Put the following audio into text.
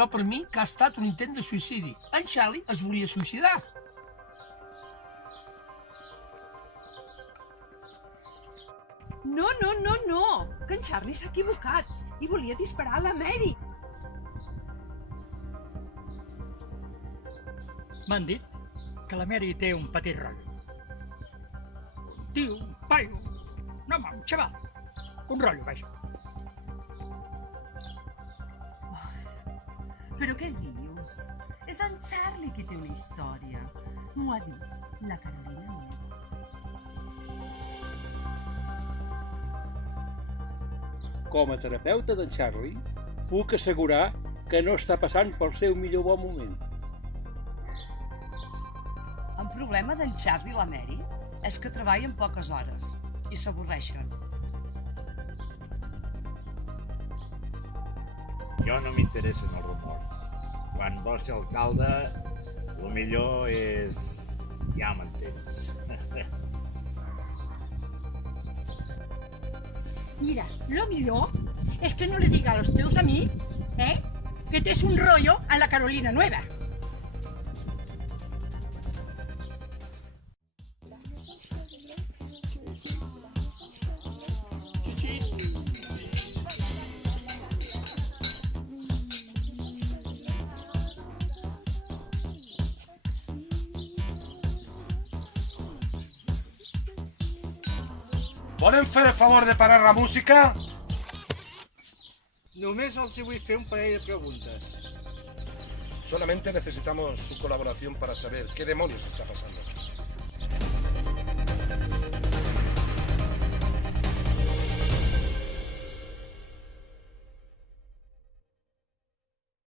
Jo per mi que ha estat un intent de suïcidi. En Charlie es volia suïcidar. No, que en Charlie s'ha equivocat i volia disparar a la Mary. M'han dit que la Mary té un petit rotllo. Un tio, un paio, un home, un xaval. Un rotllo, vaja. Però què dius? És en Charlie qui té una història. M'ho ha dit la Carolina Nueva. Com a terapeuta d'en Charlie, puc assegurar que no està passant pel seu millor bon moment. El problema d'en Charlie i la Mary és que treballen poques hores i s'avorreixen. Jo no m'interessen els rumors. Quan vols ser alcalde, el millor és... ja m'entens. Mira, lo millor es que no le diga a los teus amics, que tens un rollo a la Carolina Nueva. Volen fer el favor de parar la música? Només els vull fer un parell de preguntes. Solamente necesitamos su colaboración para saber qué demonios está pasando.